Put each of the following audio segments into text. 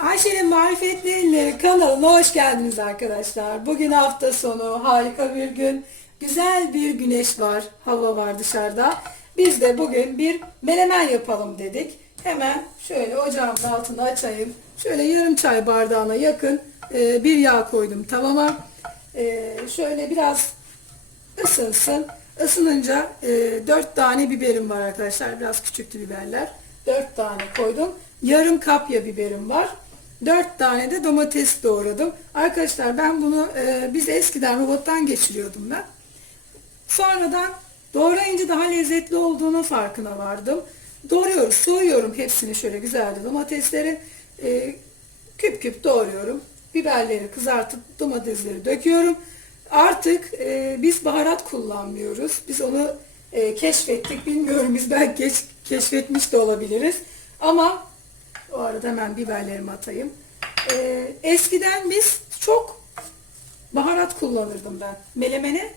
Ayşe'nin Marifetli Elleri kanalına hoş geldiniz arkadaşlar. Bugün hafta sonu, harika bir gün. Güzel bir güneş var, hava var dışarıda. Biz de bugün bir menemen yapalım dedik. Hemen şöyle ocağımın altını açayım. Şöyle yarım çay bardağına yakın e, bir yağ koydum tavama. E, şöyle biraz ısınsın. Isınınca e, 4 tane biberim var arkadaşlar. Biraz küçüktü biberler. 4 tane koydum. Yarım kapya biberim var. 4 tane de domates doğradım. Arkadaşlar ben bunu e, biz eskiden robottan geçiriyordum ben. Sonradan doğrayınca daha lezzetli olduğunu farkına vardım. Doğruyoruz, soyuyorum hepsini şöyle güzelce domatesleri. E, küp küp doğruyorum. Biberleri kızartıp domatesleri döküyorum. Artık e, biz baharat kullanmıyoruz. Biz onu e, keşfettik. Bilmiyorum biz belki geç, keşfetmiş de olabiliriz. Ama o arada hemen biberlerimi atayım. E, eskiden biz çok baharat kullanırdım ben. Melemene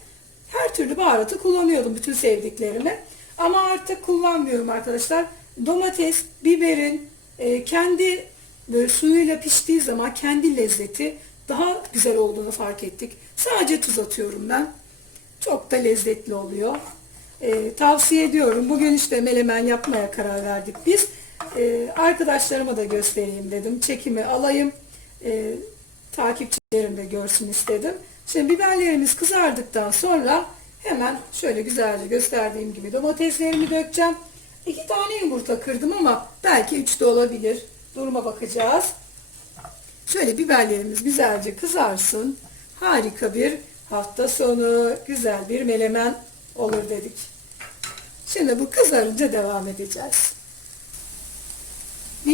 her türlü baharatı kullanıyordum bütün sevdiklerimi. Ama artık kullanmıyorum arkadaşlar. Domates, biberin e, kendi böyle suyuyla piştiği zaman kendi lezzeti daha güzel olduğunu fark ettik. Sadece tuz atıyorum ben. Çok da lezzetli oluyor. E, tavsiye ediyorum. Bugün işte melemen yapmaya karar verdik biz. E, arkadaşlarıma da göstereyim dedim. Çekimi alayım. E, takipçilerim de görsün istedim. Şimdi biberlerimiz kızardıktan sonra hemen şöyle güzelce gösterdiğim gibi domateslerimi dökeceğim. İki tane yumurta kırdım ama belki üç de olabilir. Duruma bakacağız. Şöyle biberlerimiz güzelce kızarsın. Harika bir hafta sonu, güzel bir melemen olur dedik. Şimdi bu kızarınca devam edeceğiz.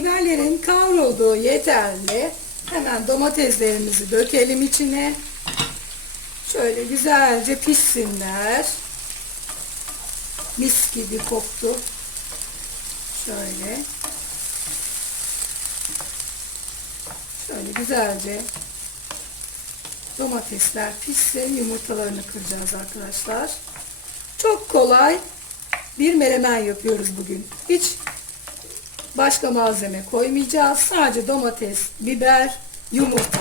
Biberlerin kavrulduğu yeterli. Hemen domateslerimizi dökelim içine. Şöyle güzelce pişsinler. Mis gibi koktu. Şöyle. Şöyle güzelce domatesler pişsin. Yumurtalarını kıracağız arkadaşlar. Çok kolay bir menemen yapıyoruz bugün. Hiç başka malzeme koymayacağız. Sadece domates, biber, yumurta.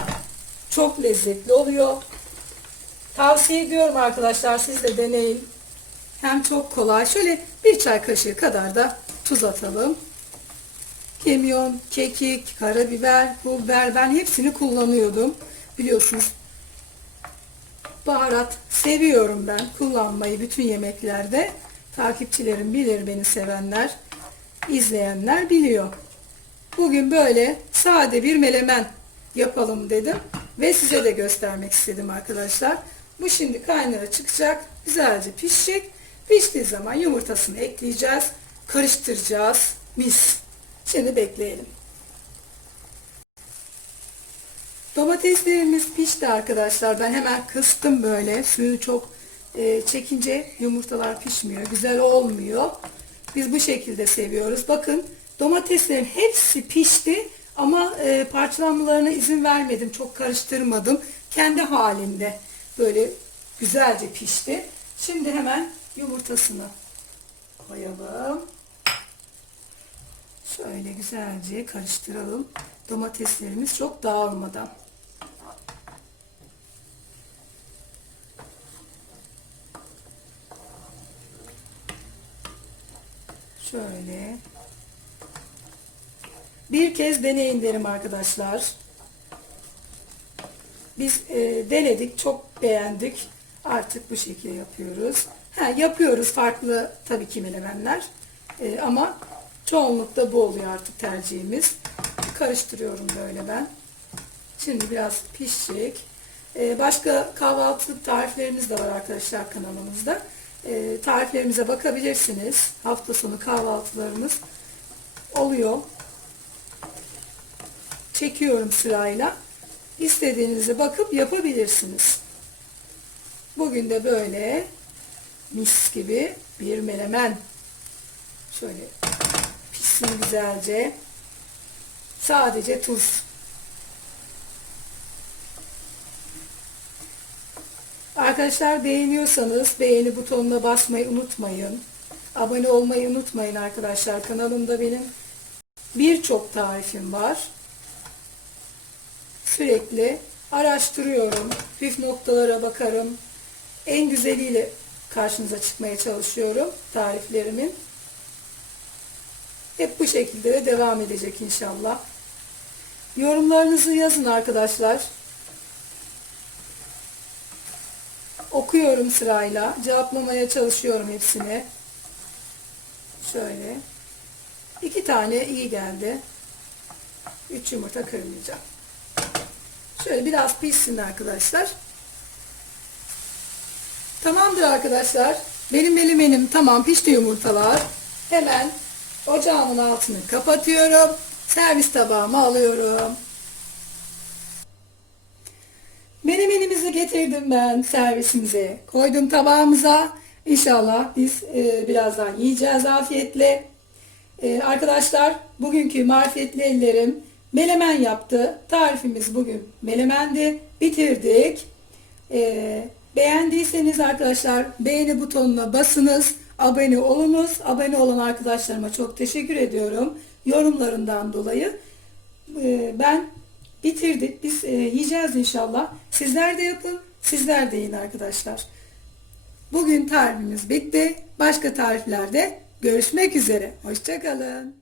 Çok lezzetli oluyor. Tavsiye ediyorum arkadaşlar siz de deneyin. Hem çok kolay. Şöyle bir çay kaşığı kadar da tuz atalım. Kimyon, kekik, karabiber, pul biber ben hepsini kullanıyordum. Biliyorsunuz baharat seviyorum ben kullanmayı bütün yemeklerde. Takipçilerim bilir beni sevenler, izleyenler biliyor. Bugün böyle sade bir melemen yapalım dedim ve size de göstermek istedim arkadaşlar. Bu şimdi kaynara çıkacak, güzelce pişecek. Piştiği zaman yumurtasını ekleyeceğiz, karıştıracağız. Mis. Şimdi bekleyelim. Domateslerimiz pişti arkadaşlar. Ben hemen kıstım böyle. Suyu çok e, çekince yumurtalar pişmiyor. Güzel olmuyor. Biz bu şekilde seviyoruz. Bakın domateslerin hepsi pişti ama e, parçalanmalarına izin vermedim. Çok karıştırmadım. Kendi halinde böyle güzelce pişti. Şimdi hemen yumurtasını koyalım. Şöyle güzelce karıştıralım. Domateslerimiz çok dağılmadan. Şöyle. Bir kez deneyin derim arkadaşlar. Biz e, denedik, çok beğendik. Artık bu şekilde yapıyoruz. Ha, yapıyoruz farklı tabii ki menemenler. E, ama çoğunlukta bu oluyor artık tercihimiz. Karıştırıyorum böyle ben. Şimdi biraz pişecek. E, başka kahvaltılık tariflerimiz de var arkadaşlar kanalımızda. E, tariflerimize bakabilirsiniz. Hafta sonu kahvaltılarımız oluyor. Çekiyorum sırayla. İstediğinize bakıp yapabilirsiniz. Bugün de böyle mis gibi bir menemen. Şöyle pişsin güzelce. Sadece tuz. Arkadaşlar beğeniyorsanız beğeni butonuna basmayı unutmayın. Abone olmayı unutmayın arkadaşlar. Kanalımda benim birçok tarifim var. sürekli araştırıyorum. Püf noktalara bakarım. En güzeliyle karşınıza çıkmaya çalışıyorum tariflerimin. Hep bu şekilde de devam edecek inşallah. Yorumlarınızı yazın arkadaşlar. Okuyorum sırayla. Cevaplamaya çalışıyorum hepsini. Şöyle. İki tane iyi geldi. Üç yumurta kırmayacağım. Şöyle biraz pişsin arkadaşlar. Tamamdır arkadaşlar. Benim melemenim tamam pişti yumurtalar. Hemen ocağımın altını kapatıyorum. Servis tabağıma alıyorum. Menemenimizi getirdim ben servisimize. Koydum tabağımıza. İnşallah biz e, birazdan yiyeceğiz afiyetle. E, arkadaşlar bugünkü marifetli ellerim melemen yaptı. Tarifimiz bugün melemendi. Bitirdik. E, beğendiyseniz arkadaşlar beğeni butonuna basınız. Abone olunuz. Abone olan arkadaşlarıma çok teşekkür ediyorum. Yorumlarından dolayı. E, ben bitirdik. Biz e, yiyeceğiz inşallah. Sizler de yapın. Sizler de yiyin arkadaşlar. Bugün tarifimiz bitti. Başka tariflerde görüşmek üzere. Hoşçakalın.